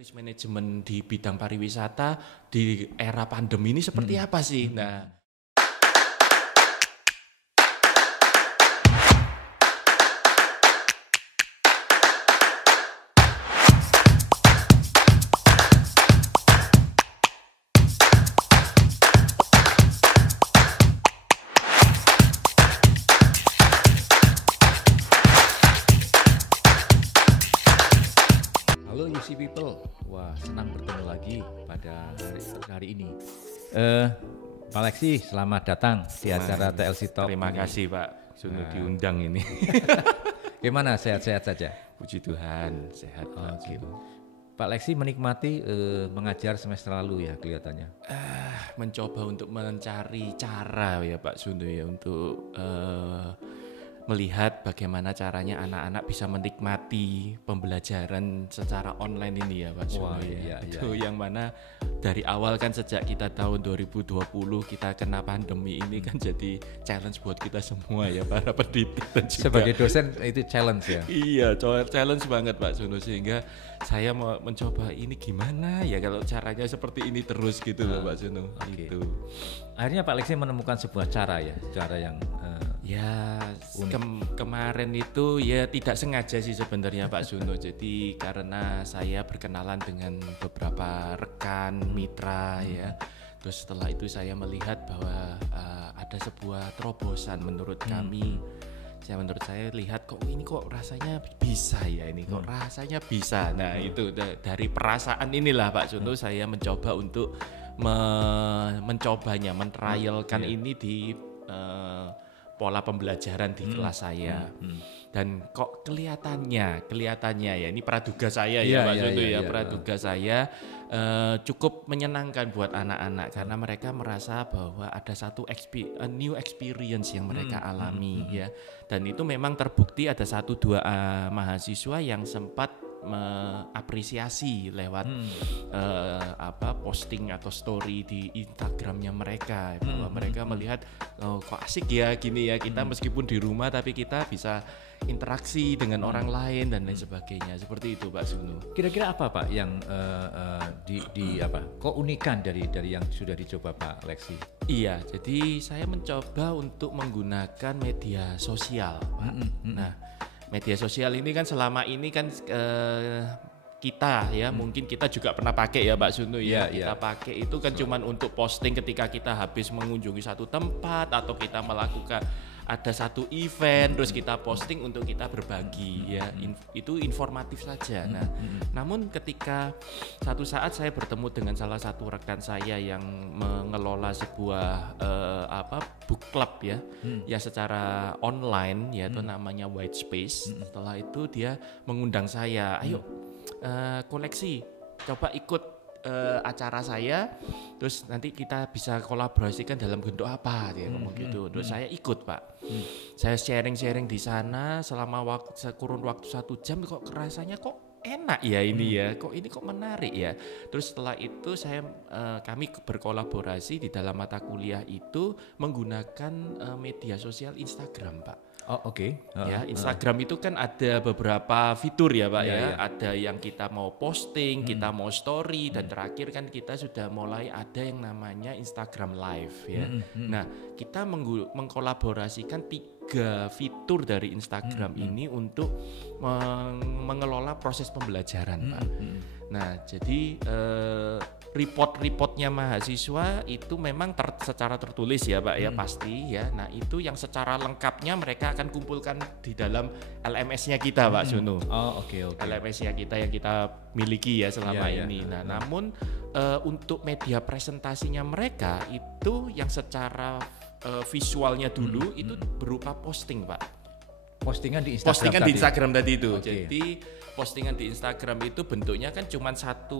Risk management di bidang pariwisata di era pandemi ini seperti apa sih? Nah, Halo UC People, wah senang bertemu lagi pada hari ini. Pak Lexi, selamat datang di acara TLC Talk. terima kasih Pak sudah diundang ini. Gimana, sehat-sehat saja? Puji Tuhan, sehat Pak. Gitu. Pak Lexi menikmati mengajar semester lalu ya kelihatannya. Mencoba untuk mencari cara ya Pak Sundu ya untuk melihat bagaimana caranya anak-anak bisa menikmati pembelajaran secara online ini ya Pak Sundu. Wah, iya, Itu yang mana dari awal kan sejak kita tahun 2020 kita kena pandemi ini kan jadi challenge buat kita semua ya para pendidik dan juga Sebagai dosen itu challenge ya. Iya, challenge banget Pak Suno, sehingga saya mau mencoba ini gimana ya kalau caranya seperti ini terus gitu loh Pak Suno. Oke. Gitu. Akhirnya Pak Lexi menemukan sebuah cara yang Ya kemarin itu ya tidak sengaja sih sebenarnya Pak Suno. Jadi karena saya berkenalan dengan beberapa rekan mitra ya. Terus setelah itu saya melihat bahwa ada sebuah terobosan menurut kami. Menurut saya lihat kok ini kok rasanya bisa ya ini kok rasanya bisa. Nah itu dari perasaan inilah Pak Suno saya mencoba untuk mencobanya, mentrialkan ini di pola pembelajaran di kelas saya. Dan kok kelihatannya ya ini praduga saya ya Pak Suno ya, praduga saya cukup menyenangkan buat anak-anak karena mereka merasa bahwa ada satu new experience yang mereka alami ya. Dan itu memang terbukti ada 1-2 mahasiswa yang sempat mengapresiasi lewat posting atau story di Instagramnya mereka bahwa mereka melihat kok asik ya gini ya kita meskipun di rumah tapi kita bisa interaksi dengan orang lain dan lain sebagainya seperti itu Pak Suno. Kira-kira apa Pak yang keunikan dari yang sudah dicoba Pak Lexi? Iya, jadi saya mencoba untuk menggunakan media sosial Pak. Nah, media sosial ini kan selama ini kan kita ya mungkin kita juga pernah pakai ya Pak Sunu ya. Kita pakai itu kan cuman untuk posting ketika kita habis mengunjungi satu tempat atau kita melakukan ada satu event terus kita posting untuk kita berbagi ya. Itu informatif saja. Nah, namun ketika satu saat saya bertemu dengan salah satu rekan saya yang mengelola sebuah book club ya, ya secara online ya itu namanya White Space. Setelah itu dia mengundang saya, ayo koleksi, coba ikut acara saya, terus nanti kita bisa kolaborasikan dalam bentuk apa dia ngomong gitu. Terus saya ikut Pak, saya sharing di sana selama kurun waktu 1 jam kok rasanya kok enak ya ini ya, kok ini kok menarik ya. Terus setelah itu kami berkolaborasi di dalam mata kuliah itu menggunakan media sosial Instagram Pak. Oh oke. Ya Instagram itu kan ada beberapa fitur ya Pak ya. Ada yang kita mau posting, kita mau story dan terakhir kan kita sudah mulai ada yang namanya Instagram Live ya. Nah kita mengkolaborasikan 3 fitur dari Instagram ini untuk mengelola proses pembelajaran Pak. Nah jadi report-reportnya mahasiswa itu memang secara tertulis ya Pak ya pasti ya. Nah itu yang secara lengkapnya mereka akan kumpulkan di dalam LMS-nya kita Pak Sunu. Oh oke. LMS-nya kita yang kita miliki ya selama ini. Nah namun untuk media presentasinya mereka itu yang secara visualnya dulu itu berupa posting Pak. Postingan di Instagram tadi itu. Okay. Jadi postingan di Instagram itu bentuknya kan cuma 1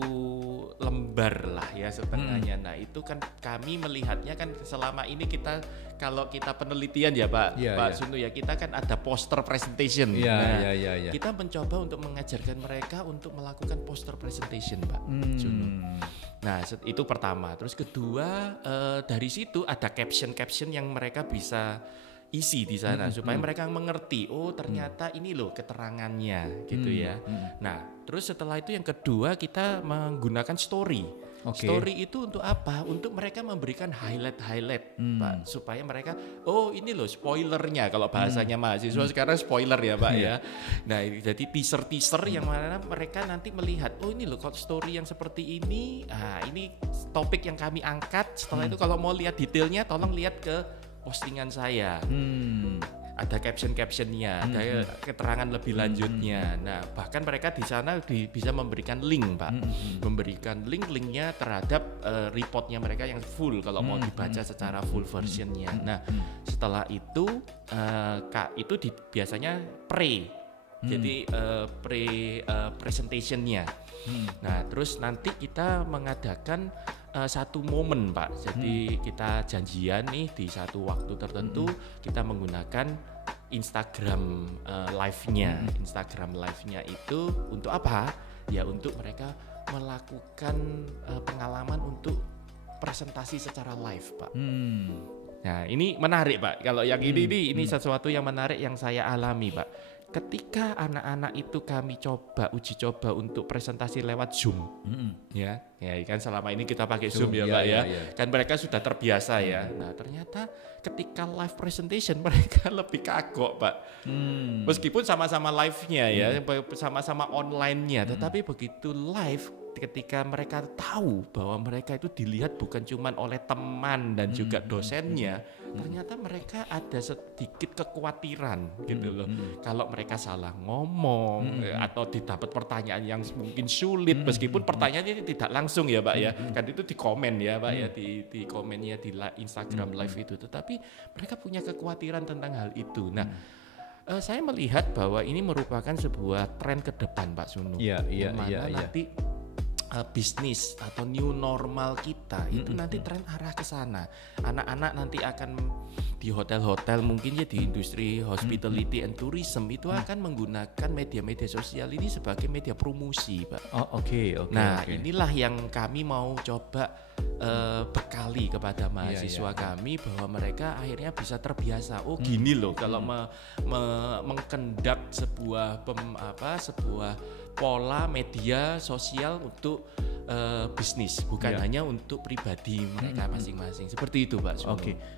lembar lah ya setengahnya. Nah itu kan kami melihatnya kan selama ini kita kalau kita penelitian ya Pak Sunu ya kita kan ada poster presentation. Kita mencoba untuk mengajarkan mereka untuk melakukan poster presentation Pak Sunu. Nah itu pertama. Terus kedua dari situ ada caption yang mereka bisa isi di sana supaya mereka mengerti, oh ternyata ini loh keterangannya gitu ya. Nah, terus setelah itu yang kedua kita menggunakan story. Story itu untuk apa? Untuk mereka memberikan highlight Pak, supaya mereka oh ini loh spoilernya kalau bahasanya mahasiswa sekarang spoiler ya Pak ya. Nah, jadi teaser yang mana mereka nanti melihat oh ini loh kalau story yang seperti ini, ini topik yang kami angkat. Setelah itu kalau mau lihat detailnya tolong lihat ke postingan saya. Ada caption-captionnya, ada keterangan lebih lanjutnya. Nah, bahkan mereka di sana bisa memberikan link, Pak. Memberikan linknya terhadap reportnya mereka yang full kalau mau dibaca secara full versionnya. Nah, setelah itu biasanya jadi presentationnya. Nah, terus nanti kita mengadakan satu momen Pak, jadi kita janjian nih di satu waktu tertentu kita menggunakan Instagram live-nya. Instagram live-nya itu untuk apa? Ya untuk mereka melakukan pengalaman untuk presentasi secara live Pak. Nah ini menarik Pak, kalau yang ini sesuatu yang menarik yang saya alami Pak. Ketika anak-anak itu kami uji coba untuk presentasi lewat Zoom, ya kan selama ini kita pakai Zoom ya Pak ya. Kan mereka sudah terbiasa ya. Nah ternyata ketika live presentation mereka lebih kagok Pak. Meskipun sama-sama live-nya ya, sama-sama online-nya, tetapi begitu live ketika mereka tahu bahwa mereka itu dilihat bukan cuma oleh teman dan juga dosennya, ternyata mereka ada sedikit kekhawatiran gitu loh. Kalau mereka salah ngomong atau didapat pertanyaan yang mungkin sulit, meskipun pertanyaannya tidak langsung ya Pak ya, kan itu di komen ya Pak ya, di komennya di Instagram live itu, tetapi mereka punya kekhawatiran tentang hal itu. Nah, saya melihat bahwa ini merupakan sebuah tren ke depan Pak Sunu, nanti bisnis atau new normal kita itu nanti tren arah ke sana. Anak-anak nanti akan di hotel-hotel, mungkin ya di industri hospitality and tourism itu akan menggunakan media-media sosial ini sebagai media promosi, Pak. Inilah yang kami mau coba bekali kepada mahasiswa kami, bahwa mereka akhirnya bisa terbiasa. Oh gini loh kalau mengkendak sebuah pola media sosial untuk bisnis, bukan hanya untuk pribadi mereka masing-masing. Seperti itu Pak.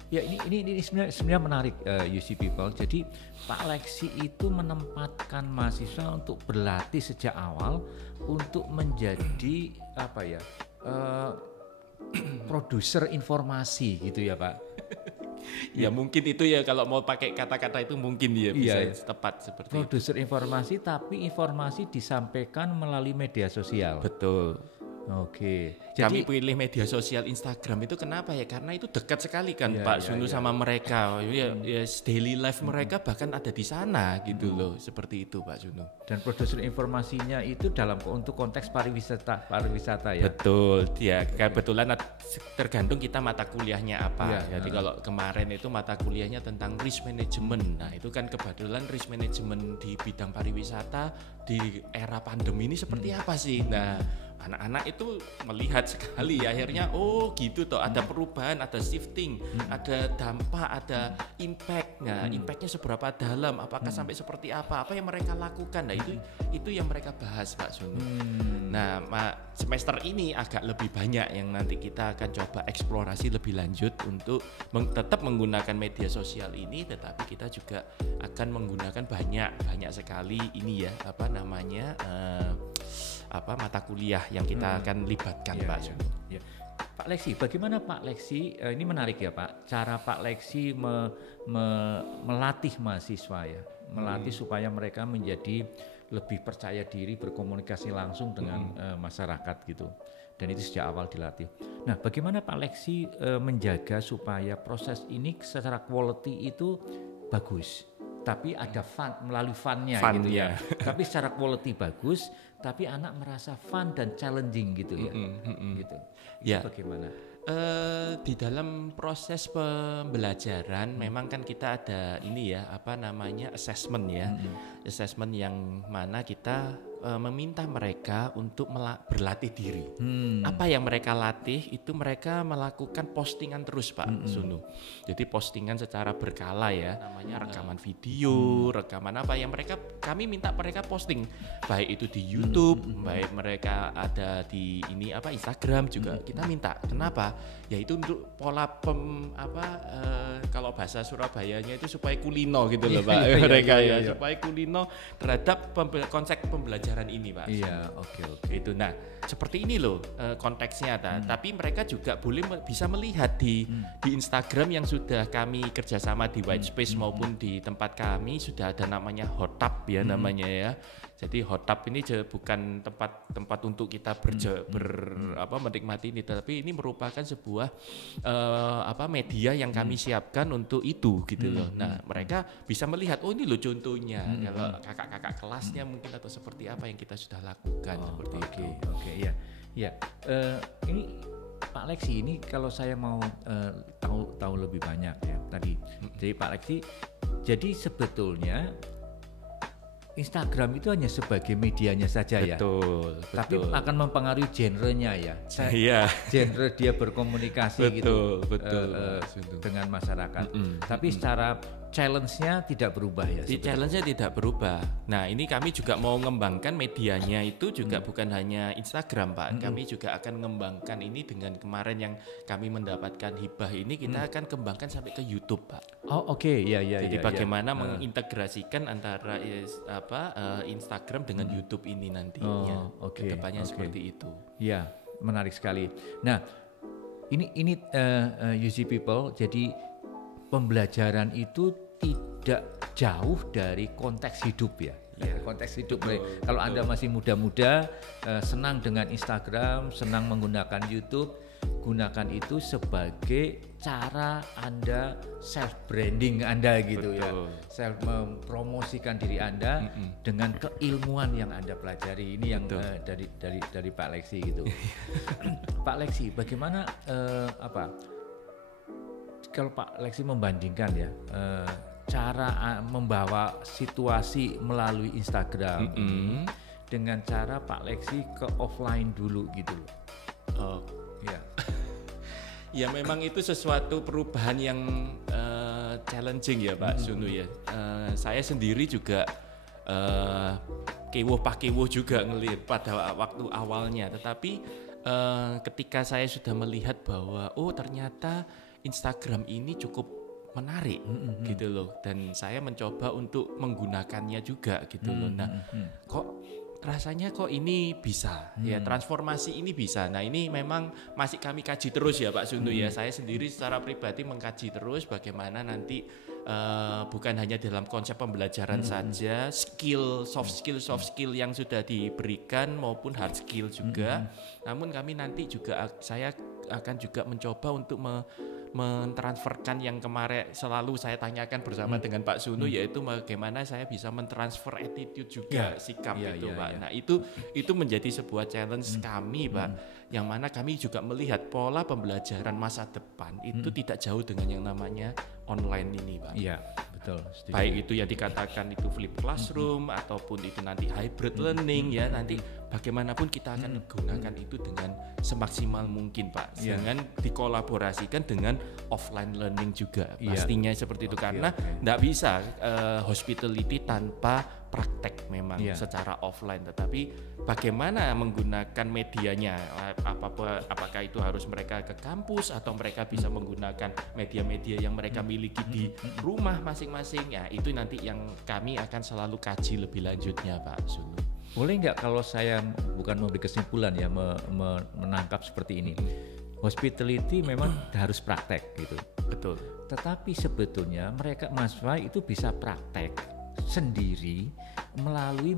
Ya ini sebenarnya menarik UC People. Jadi Pak Lexi itu menempatkan mahasiswa untuk berlatih sejak awal untuk menjadi produser informasi gitu ya Pak. Ya mungkin itu ya, kalau mau pakai kata-kata itu mungkin bisa tepat seperti itu. Produser informasi, tapi informasi disampaikan melalui media sosial. Betul. Jadi kami pilih media sosial Instagram itu kenapa ya? Karena itu dekat sekali kan Pak Sunu sama mereka. Daily life mereka bahkan ada di sana gitu loh. Seperti itu Pak Sunu. Dan produser informasinya itu untuk konteks pariwisata ya. Betul. Ya, kebetulan tergantung kita mata kuliahnya apa. Jadi kalau kemarin itu mata kuliahnya tentang risk management. Nah, itu kan kebetulan risk management di bidang pariwisata di era pandemi ini seperti apa sih? Nah, anak-anak itu melihat sekali akhirnya gitu toh, ada perubahan, ada shifting, ada dampak, ada impact. Nah, impactnya seberapa dalam, apakah sampai seperti apa yang mereka lakukan. Nah, itu yang mereka bahas Pak Sunu. Nah, semester ini agak lebih banyak yang nanti kita akan coba eksplorasi lebih lanjut untuk tetap menggunakan media sosial ini, tetapi kita juga akan menggunakan banyak sekali ini ya, mata kuliah yang kita akan libatkan Pak Sunu. Pak Lexi, bagaimana Pak Lexi, ini menarik ya Pak, cara Pak Lexi melatih mahasiswa ya, melatih supaya mereka menjadi lebih percaya diri berkomunikasi langsung dengan masyarakat gitu, dan itu sejak awal dilatih. Nah, bagaimana Pak Lexi menjaga supaya proses ini secara quality itu bagus, tapi ada melalui fun-nya gitu ya. Tapi secara quality bagus, tapi anak merasa fun dan challenging gitu ya. Gitu. Ya. Bagaimana? Di dalam proses pembelajaran memang kan kita ada ini ya, assessment ya. Assessment yang mana kita meminta mereka untuk berlatih diri. Apa yang mereka latih itu mereka melakukan postingan terus Pak Sunu. Jadi postingan secara berkala ya, namanya rekaman video, rekaman apa yang kami minta mereka posting, baik itu di YouTube, baik mereka ada di Instagram juga kita minta. Kenapa? Yaitu untuk pola kalau bahasa Surabayanya itu supaya kulino gitu loh Pak. Mereka supaya kulino terhadap konsep pembelajaran ini Pak. Iya, oke. Itu. Nah, seperti ini loh konteksnya. Tapi mereka juga bisa melihat di Instagram yang sudah kami kerjasama di Whitespace maupun di tempat kami sudah ada namanya Hotap ya namanya ya. Jadi Hotap ini bukan tempat untuk kita menikmati ini, tapi ini merupakan sebuah media yang kami siapkan untuk itu gitu loh. Nah, mereka bisa melihat ini loh contohnya kalau kakak-kakak kelasnya mungkin atau seperti apa yang kita sudah lakukan seperti itu. Oke, ya. Ini Pak Leksi, ini kalau saya mau tahu lebih banyak ya tadi. Jadi Pak Leksi, jadi sebetulnya Instagram itu hanya sebagai medianya saja ya. Betul. Tapi akan mempengaruhi genrenya ya. Iya. Genre dia berkomunikasi betul, dengan masyarakat. Tapi secara challenge-nya tidak berubah ya. Challenge-nya tidak berubah. Nah, ini kami juga mau mengembangkan medianya itu juga bukan hanya Instagram, Pak. Kami juga akan mengembangkan ini dengan kemarin yang kami mendapatkan hibah ini kita akan kembangkan sampai ke YouTube, Pak. Oh, oke. Ya. Jadi bagaimana mengintegrasikan antara Instagram dengan YouTube ini nantinya. Kedepannya seperti itu. Ya, menarik sekali. Nah, ini UC People, jadi pembelajaran itu tidak jauh dari konteks hidup ya. Konteks hidup. Kalau Anda masih muda-muda, senang dengan Instagram, senang menggunakan YouTube, gunakan itu sebagai cara Anda self branding Anda gitu ya. Self mempromosikan diri Anda dengan keilmuan yang Anda pelajari. Ini yang dari Pak Leksi gitu. Pak Leksi, bagaimana kalau Pak Leksi membandingkan ya cara membawa situasi melalui Instagram ini dengan cara Pak Leksi ke offline dulu gitu loh. Ya memang itu sesuatu perubahan yang challenging ya Pak Sunu ya. Saya sendiri juga kewoh juga ngelihat pada waktu awalnya, tetapi ketika saya sudah melihat bahwa ternyata Instagram ini cukup menarik gitu loh, dan saya mencoba untuk menggunakannya juga gitu loh. Nah, rasanya ini bisa ya, transformasi ini bisa. Nah, ini memang masih kami kaji terus ya Pak Sunu ya. Saya sendiri secara pribadi mengkaji terus bagaimana nanti bukan hanya dalam konsep pembelajaran saja, soft skill yang sudah diberikan maupun hard skill juga. Namun kami nanti juga saya akan juga mencoba untuk mentransferkan yang kemarin selalu saya tanyakan bersama dengan Pak Sunu, yaitu bagaimana saya bisa mentransfer attitude juga, sikap itu Pak. Nah itu menjadi sebuah challenge kami Pak, yang mana kami juga melihat pola pembelajaran masa depan itu tidak jauh dengan yang namanya online ini Pak. Iya, betul. Setuju. Baik itu yang dikatakan itu flip classroom ataupun itu nanti hybrid learning ya, nanti bagaimanapun kita akan gunakan itu dengan semaksimal mungkin Pak, dengan dikolaborasikan dengan offline learning juga pastinya seperti itu, karena nggak bisa hospitality tanpa praktek memang secara offline, tetapi bagaimana menggunakan medianya, apakah itu harus mereka ke kampus atau mereka bisa menggunakan media-media yang mereka miliki di rumah masing-masing, ya itu nanti yang kami akan selalu kaji lebih lanjutnya Pak Sunu. Boleh nggak kalau saya bukan memberi kesimpulan ya, menangkap seperti ini, hospitality memang harus praktek gitu. Betul. Tetapi sebetulnya mereka mahasiswa itu bisa praktek sendiri melalui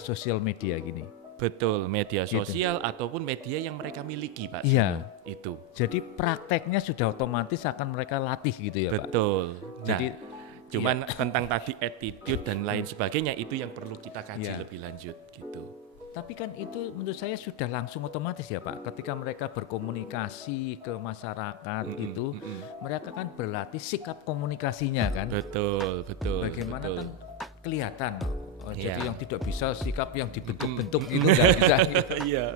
sosial media gini. Betul, media sosial ataupun media yang mereka miliki Pak. Iya. Itu. Jadi prakteknya sudah otomatis akan mereka latih gitu ya Pak. Betul. Jadi cuman tentang tadi attitude dan lain sebagainya itu yang perlu kita kaji lebih lanjut gitu. Tapi kan itu menurut saya sudah langsung otomatis ya Pak. Ketika mereka berkomunikasi ke masyarakat mereka kan berlatih sikap komunikasinya kan. Betul. Bagaimana kan kelihatan. Iya. Jadi yang tidak bisa sikap yang dibentuk-bentuk gitu nggak bisa. Gitu. Iya.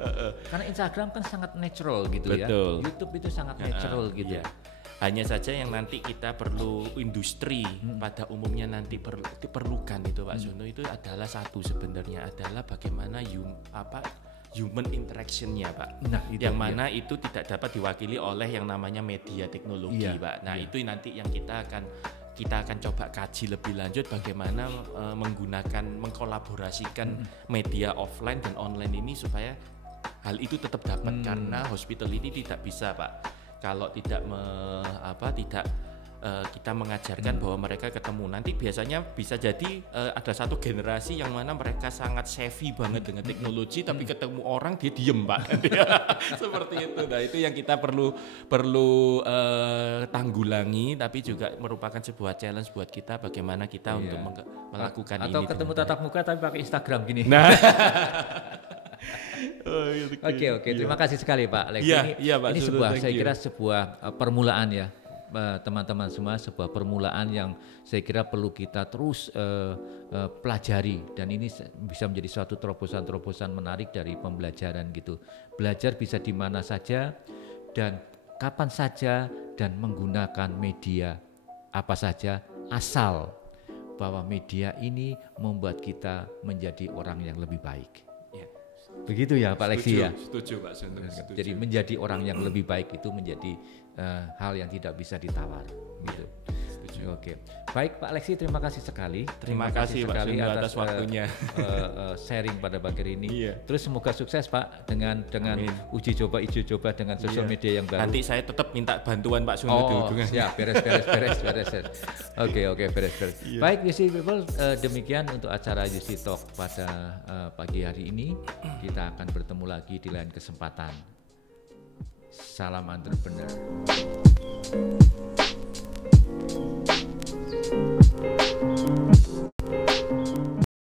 Karena Instagram kan sangat natural gitu. Betul. Ya. YouTube itu sangat natural gitu. Iya. Hanya saja yang nanti kita perlu industri pada umumnya nanti diperlukan itu Pak Zono itu adalah satu sebenarnya adalah bagaimana human interaction-nya Pak. Nah, itu yang mana itu tidak dapat diwakili oleh yang namanya media teknologi Pak. Nah, itu nanti yang kita akan coba kaji lebih lanjut bagaimana mengkolaborasikan media offline dan online ini supaya hal itu tetap dapat karena hospital ini tidak bisa Pak kalau tidak kita mengajarkan bahwa mereka ketemu nanti biasanya bisa jadi ada satu generasi yang mana mereka sangat savvy banget dengan teknologi tapi ketemu orang dia diem Pak seperti itu. Nah itu yang kita perlu tanggulangi tapi juga merupakan sebuah challenge buat kita bagaimana kita untuk melakukan atau ini ketemu tatap muka tapi pakai Instagram gini. Nah Oke, terima kasih sekali Pak Alex. Ini saya kira sebuah permulaan ya teman-teman semua, sebuah permulaan yang saya kira perlu kita terus pelajari dan ini bisa menjadi suatu terobosan-terobosan menarik dari pembelajaran gitu. Belajar bisa di mana saja dan kapan saja dan menggunakan media apa saja asal bahwa media ini membuat kita menjadi orang yang lebih baik. Begitu ya Pak Lexi ya. Setuju Pak Zono. Jadi menjadi orang yang lebih baik itu menjadi hal yang tidak bisa ditawar gitu. Oke. Baik Pak Lexi, terima kasih sekali. Terima kasih Pak Zono atas waktunya. Sharing pada pagi ini. Iya. Terus semoga sukses Pak dengan uji coba dengan sosial media yang baru. Nanti saya tetap minta bantuan Pak Zono siap, beres. Oke, beres. Iya. Baik UC People, demikian untuk acara UC Talk pada pagi hari ini. Kita akan bertemu lagi di lain kesempatan. Salam entrepreneur.